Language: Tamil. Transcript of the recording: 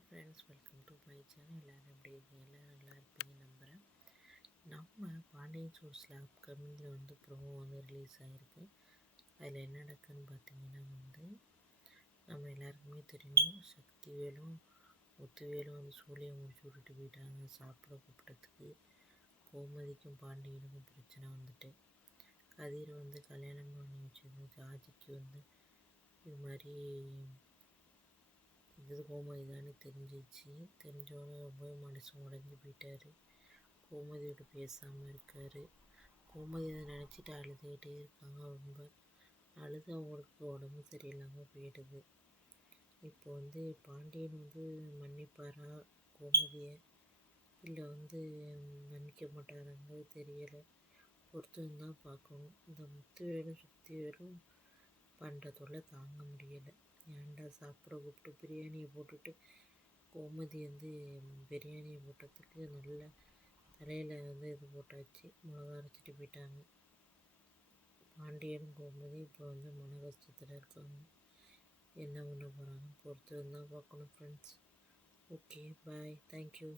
Hi friends, welcome to my channel. எல்லோரும் எப்படி இருக்கீங்க? எல்லாம் நல்லா இருப்பீங்க நம்புகிறேன். நம்ம பாண்டியன் ஸ்டோர்ஸில் அப்கமிங்கில் ப்ரோமோ ரிலீஸ் ஆகிருக்கு. அதில் என்ன நடக்குதுன்னு பார்த்தீங்கன்னா நம்ம எல்லாருக்குமே தெரியும், சக்திவேலும் முத்துவேலும் சூழியை முடிச்சு விட்டுட்டு போயிட்டாங்க. சாப்பிட கூப்பிட்டதுக்கு கோமதிக்கும் பாண்டியனுக்கும் பிரச்சனை கதிரை கல்யாணம் பண்ணி வச்சது ஜாஜிக்கு இது மாதிரி இது கோமதி தானே தெரிஞ்சிச்சு. தெரிஞ்சோன்னே ரொம்பவே மனசு உடஞ்சி போயிட்டாரு. கோமதியோட பேசாமல் இருக்கார். கோமதி அதை நினச்சிட்டு அழுதுகிட்டே இருக்காங்க. ரொம்ப அழுது அவங்களுக்கு உடம்பு சரியில்லாமல் போயிடுது. இப்போ பாண்டியன் மன்னிப்பாரா கோமதியை, இல்லை மன்னிக்க மாட்டாராங்கிறது தெரியலை. பொறுத்து தான் பார்க்கணும். இந்த முத்துவேலும் சுத்திவேலும் பண்ணுற தொல்லை தாங்க முடியலை. ஏன்டா சாப்பிட கூப்பிட்டு பிரியாணியை போட்டுட்டு கோமதி பிரியாணியை போட்டதுக்கு நல்ல தலையில் இது போட்டாச்சு, மிளகா அரைச்சிட்டு போயிட்டாங்க. பாண்டியனும் கோமதி இப்போ மன கஷ்டத்தில் இருக்காங்க. என்ன பண்ண போகிறாங்க பொறுத்து தான் பார்க்கணும் ஃப்ரெண்ட்ஸ். ஓகே, பாய், தேங்க்யூ.